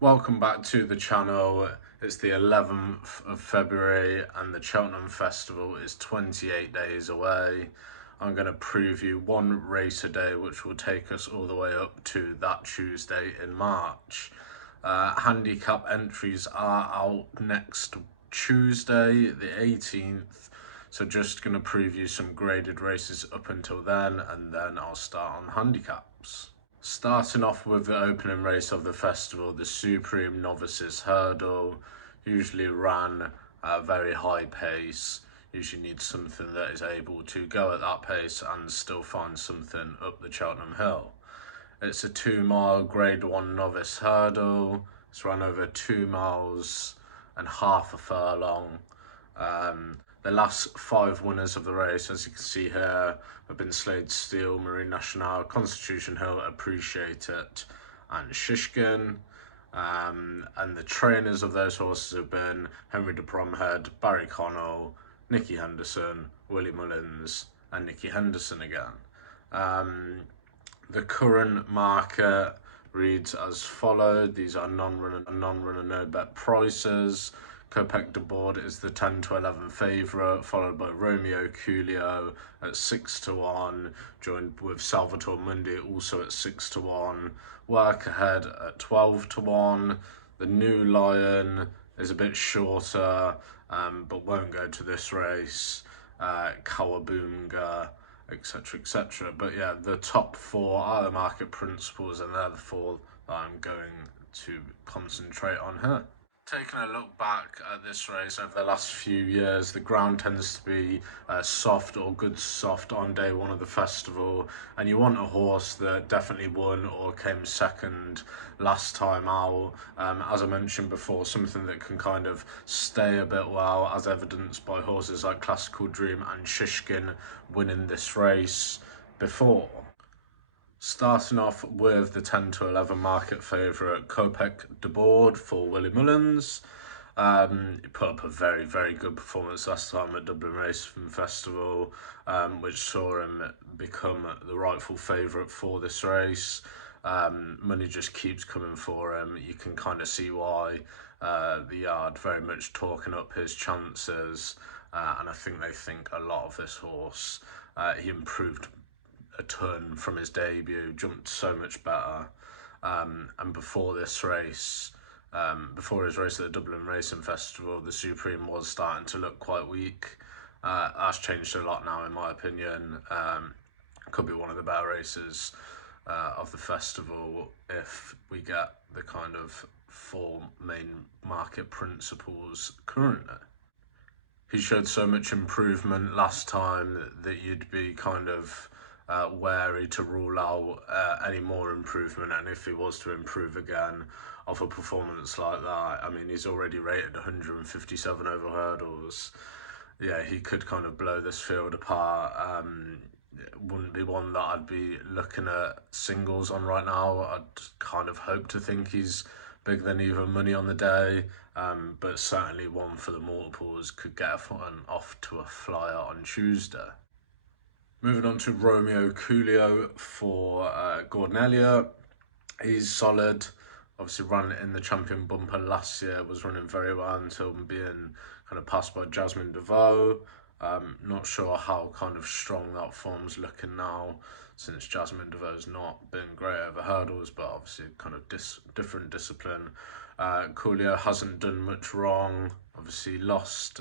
Welcome back to the channel. It's the 11th of February and the Cheltenham Festival is 28 days away. I'm going to preview one race a day which will take us all the way up to that Tuesday in March. Handicap entries are out next Tuesday the 18th, so just going to preview some graded races up until then, and then I'll start on handicaps. Starting off with the opening race of the festival, the Supreme Novices Hurdle, usually ran at a very high pace. Usually needs something that is able to go at that pace and still find something up the Cheltenham Hill. It's a 2-mile grade 1 novice hurdle. It's run over 2 miles and half a furlong. The last 5 winners of the race, as you can see here, have been Slade Steel, Marine Nationale, Constitution Hill, Appreciate It, and Shishkin. And the trainers of those horses have been Henry de Bromhead, Barry Connell, Nicky Henderson, Willie Mullins, and Nicky Henderson again. The current market reads as followed. These are non-runner no bet prices. Kopek de Board is the 10 to 11 favourite, followed by Romeo Coolio at 6 to 1, joined with Salvatore Mundi also at 6 to 1. Workahead at 12 to 1. The New Lion is a bit shorter, but won't go to this race. Kawabunga, etc, etc. But yeah, the top 4 are the market principles, and they're the 4 that I'm going to concentrate on here. Taking a look back at this race over the last few years, the ground tends to be soft or good soft on day 1 of the festival, and you want a horse that definitely won or came second last time out. As I mentioned before, something that can kind of stay a bit well, as evidenced by horses like Classical Dream and Shishkin winning this race before. Starting off with the 10 to 11 market favourite Kopek de Board for Willie Mullins. He put up a very, very good performance last time at Dublin Racing Festival, which saw him become the rightful favourite for this race. Money just keeps coming for him. You can kind of see why the yard very much talking up his chances, and I think they think a lot of this horse. He improved a ton from his debut, jumped so much better, and before this race, before his race at the Dublin Racing Festival, the Supreme was starting to look quite weak. That's changed a lot now, in my opinion. Could be one of the better races of the festival if we get the kind of 4 main market principles currently. He showed so much improvement last time that you'd be kind of wary to rule out any more improvement, and if he was to improve again of a performance like that, I mean, he's already rated 157 over hurdles. Yeah, he could kind of blow this field apart. It wouldn't be one that I'd be looking at singles on right now. I'd kind of hope to think he's bigger than even money on the day, but certainly one for the multiples could get one off to a flyer on Tuesday. Moving on to Romeo Coolio for Gordon Elliott. He's solid. Obviously ran in the champion bumper last year, was running very well until being kind of passed by Jasmine DeVoe. Not sure how kind of strong that form's looking now, since Jasmine DeVoe's not been great over hurdles, but obviously kind of different discipline. Coolio hasn't done much wrong. Obviously lost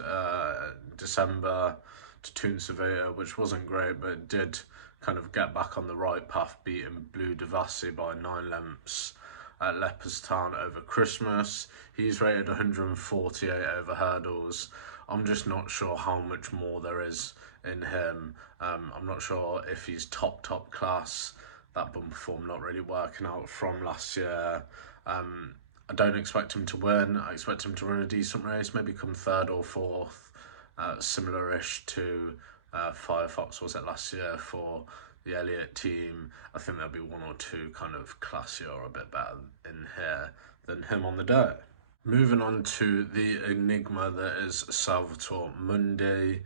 December to Toon Savita, which wasn't great, but did kind of get back on the right path, beating Blue Devassi by 9 lengths at Leopardstown over Christmas. He's rated 148 over hurdles. I'm just not sure how much more there is in him. I'm not sure if he's top class. That bumper form not really working out from last year. I don't expect him to win. I expect him to run a decent race, maybe come 3rd or 4th. Similar-ish to Firefox was it last year for the Elliott team. I think there'll be 1 or 2 kind of classier or a bit better in here than him on the day. Moving on to the enigma that is Salvatore Mundi.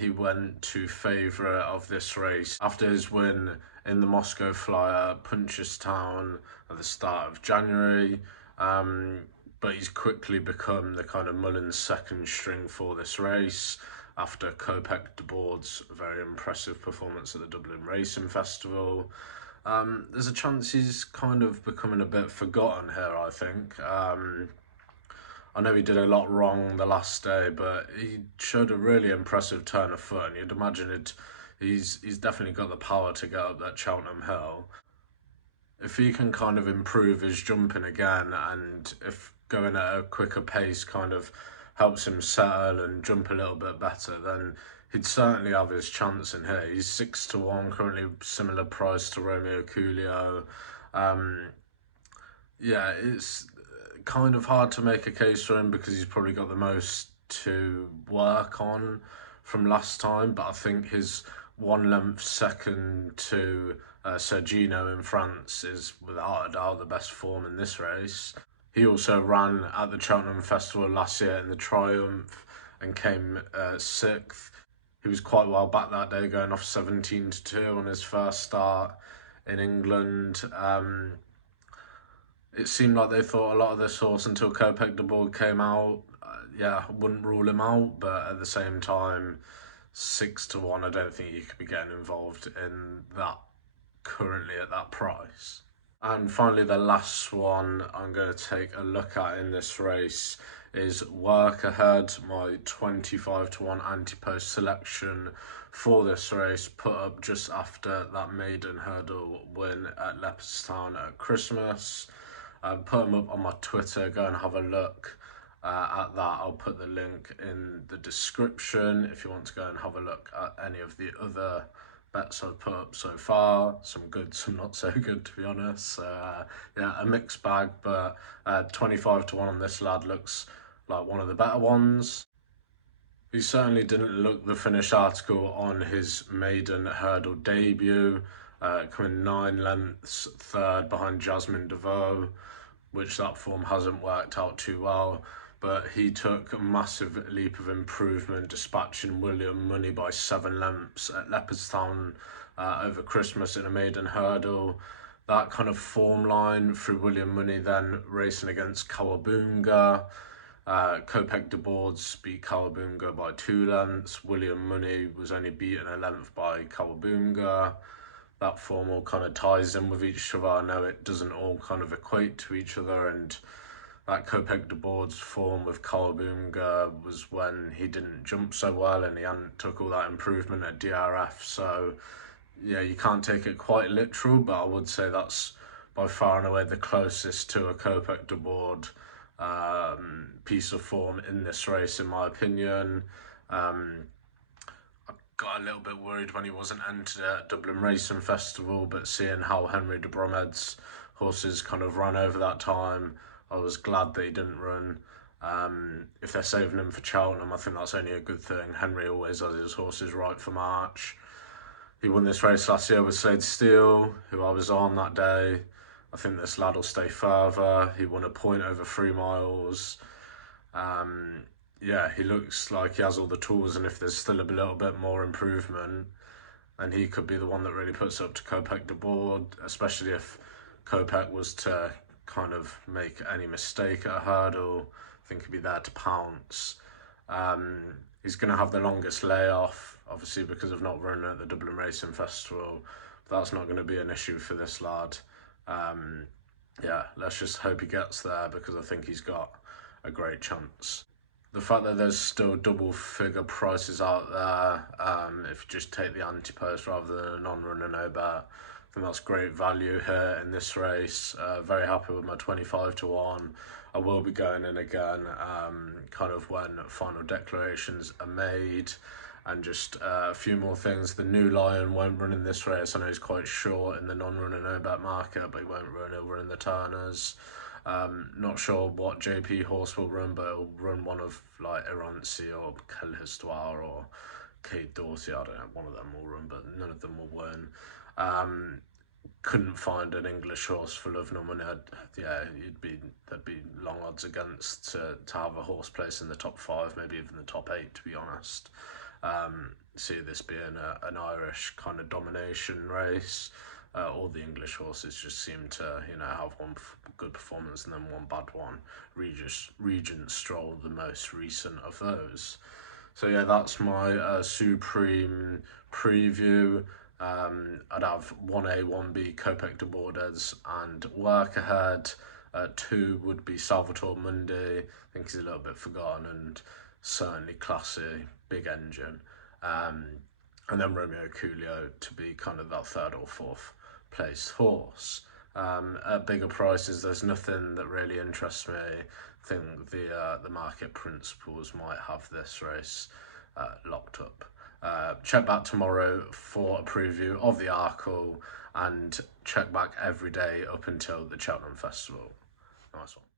He went to favourite of this race after his win in the Moscow Flyer, Punchestown, at the start of January. But he's quickly become the kind of Mullins second string for this race after Kopek de Board's very impressive performance at the Dublin Racing Festival. There's a chance he's kind of becoming a bit forgotten here, I think. I know he did a lot wrong the last day, but he showed a really impressive turn of foot, and you'd imagine he's definitely got the power to get up that Cheltenham Hill. If he can kind of improve his jumping again, and if going at a quicker pace kind of helps him settle and jump a little bit better, then he'd certainly have his chance in here. He's 6-1, currently similar price to Romeo Coolio. Yeah, it's kind of hard to make a case for him because he's probably got the most to work on from last time, but I think his 1 length second to Sergino in France is without a doubt the best form in this race. He also ran at the Cheltenham Festival last year in the Triumph and came 6th. He was quite well back that day, going off 17-2 on his first start in England. It seemed like they thought a lot of this horse until Kopek de Board came out. Yeah, wouldn't rule him out, but at the same time, 6-1, I don't think you could be getting involved in that currently at that price. And finally, the last one I'm going to take a look at in this race is Workahead, my 25-1 anti-post selection for this race, put up just after that maiden hurdle win at Leopardstown at Christmas. Put them up on my Twitter, go and have a look at that. I'll put the link in the description if you want to go and have a look at any of the other bets I've put up so far. Some good, some not so good, to be honest. Yeah, a mixed bag, but 25-1 on this lad looks like one of the better ones. He certainly didn't look the finished article on his maiden hurdle debut, coming 9 lengths third behind Jasmine DeVoe, which that form hasn't worked out too well. But he took a massive leap of improvement, dispatching William Money by 7 lengths at Leopardstown over Christmas in a maiden hurdle. That kind of form line through William Money, then racing against Kawabunga. Kopek de Boards beat Kawabunga by 2 lengths. William Money was only beaten a length by Kawabunga. That form all kind of ties in with each other. I know it doesn't all kind of equate to each other, and that Kopek de Boards form with Kawabunga was when he didn't jump so well and he hadn't took all that improvement at DRF. So yeah, you can't take it quite literal, but I would say that's by far and away the closest to a Kopek de Board piece of form in this race, in my opinion. Got a little bit worried when he wasn't entered at Dublin Racing Festival, but seeing how Henry de Bromhead's horses kind of ran over that time, I was glad that he didn't run. If they're saving him for Cheltenham, I think that's only a good thing. Henry always has his horses right for March. He won this race last year with Slade Steele, who I was on that day. I think this lad will stay further. He won a point over 3 miles. Yeah, he looks like he has all the tools, and if there's still a little bit more improvement, then he could be the one that really puts up to Kopek de Board, especially if Kopek was to kind of make any mistake at a hurdle. I think he'd be there to pounce. He's going to have the longest layoff, obviously, because of not running at the Dublin Racing Festival. But that's not going to be an issue for this lad. Yeah, let's just hope he gets there, because I think he's got a great chance. The fact that there's still double figure prices out there, if you just take the anti-post rather than a non-runner no bet, I think that's great value here in this race. Very happy with my 25-1. I will be going in again kind of when final declarations are made. And just a few more things. The New Lion won't run in this race. I know he's quite short in the non-runner no bet market, but he won't run. He'll run in the Turners. Not sure what JP horse will run, but he'll run one of like Errancy or Quelle Histoire or Kate Dorsey. I don't know, one of them will run, but none of them will win. Couldn't find an English horse for love nor money. Yeah, there'd be long odds against to have a horse place in the top 5, maybe even the top 8, to be honest. See this being an Irish kind of domination race. All the English horses just seem to, have one good performance and then one bad one. Regent Stroll, the most recent of those. So yeah, that's my Supreme preview. I'd have 1A, 1B, Copec de Bordes and Workahead. 2 would be Salvatore Mundi. I think he's a little bit forgotten and certainly classy, big engine. And then Romeo Coolio to be kind of that 3rd or 4th place horse. At bigger prices, there's nothing that really interests me. I think the market principles might have this race locked up. Check back tomorrow for a preview of the Arkle, and check back every day up until the Cheltenham Festival. Nice one.